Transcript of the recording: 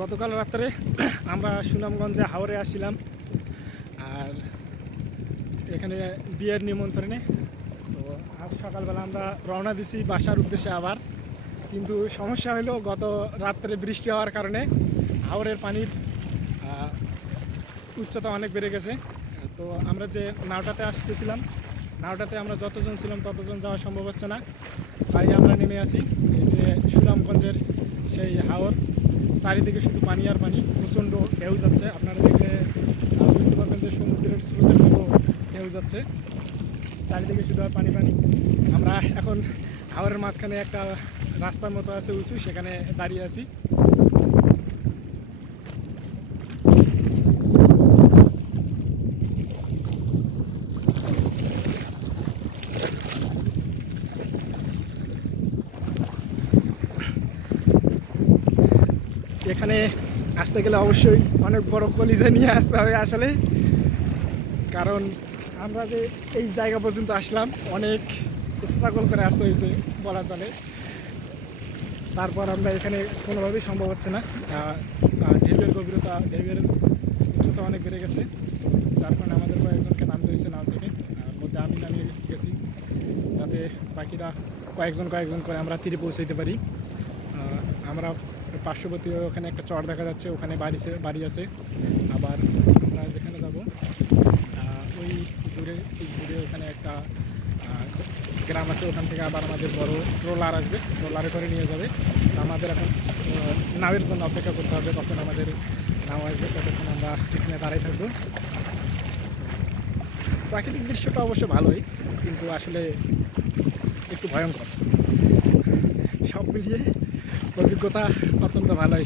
গতকাল রাত্রে আমরা সুনামগঞ্জে হাওরে আসছিলাম আর এখানে বিয়ের নিমন্ত্রণে। তো আজ সকালবেলা আমরা রওনা দিছি বাসার উদ্দেশ্যে আবার, কিন্তু সমস্যা হলো গত রাত্রে বৃষ্টি হওয়ার কারণে হাওরের পানির উচ্চতা অনেক বেড়ে গেছে। তো আমরা যে নাওটাতে আসতেছিলাম, নাওটাতে আমরা যতজন ছিলাম ততজন যাওয়া সম্ভব হচ্ছে না, তাই আমরা নেমে আসি এই যে সুনামগঞ্জের সেই হাওর। চারিদিকে শুধু পানি আর পানি, প্রচণ্ড ঢেউ যাচ্ছে। আপনারা দেখলে বুঝতে পারবেন যে সমুদ্রের স্রোতের মতো ঢেউ যাচ্ছে, চারিদিকে শুধু আর পানি পানি। আমরা এখন হাওরের মাঝখানে একটা রাস্তার মতো আছে উঁচু, সেখানে দাঁড়িয়ে আছি। এখানে আসতে গেলে অবশ্যই অনেক বড় কলিজা নিয়ে আসতে হবে আসলে, কারণ আমরা যে এই জায়গা পর্যন্ত আসলাম অনেক স্ট্রাগল করে আসতে হয়েছে বলা চলে। তারপর আমরা এখানে কোনোভাবেই সম্ভব হচ্ছে না, ঢেউয়ের গভীরতা, ঢেউয়ের উচ্চতা অনেক বেড়ে গেছে, যার কারণে আমাদের কয়েকজনকে নামতে হয়েছে নাও থেকে। মধ্যে আমি নামিয়ে গেছি যাতে বাকিরা কয়েকজন করে আমরা তীরে পৌঁছাইতে পারি। আমরা পার্শ্ববর্তী ওখানে একটা চর দেখা যাচ্ছে, ওখানে বাড়ি আছে। আবার আমরা যেখানে যাব ওই দূরে ওখানে একটা গ্রাম আছে, ওখান থেকে আবার আমাদের বড় ট্রলার আসবে, ট্রলারে করে নিয়ে যাবে। আমাদের এখন নাওয়ের জন্য অপেক্ষা করতে হবে, কখন আমাদের নাও আসবে ততক্ষণ আমরা এখানে দাঁড়াই থাকবো। প্রাকৃতিক দৃশ্যটা অবশ্য ভালোই, কিন্তু আসলে একটু ভয়ঙ্কর। সব মিলিয়ে অভিজ্ঞতা অত্যন্ত ভালোই।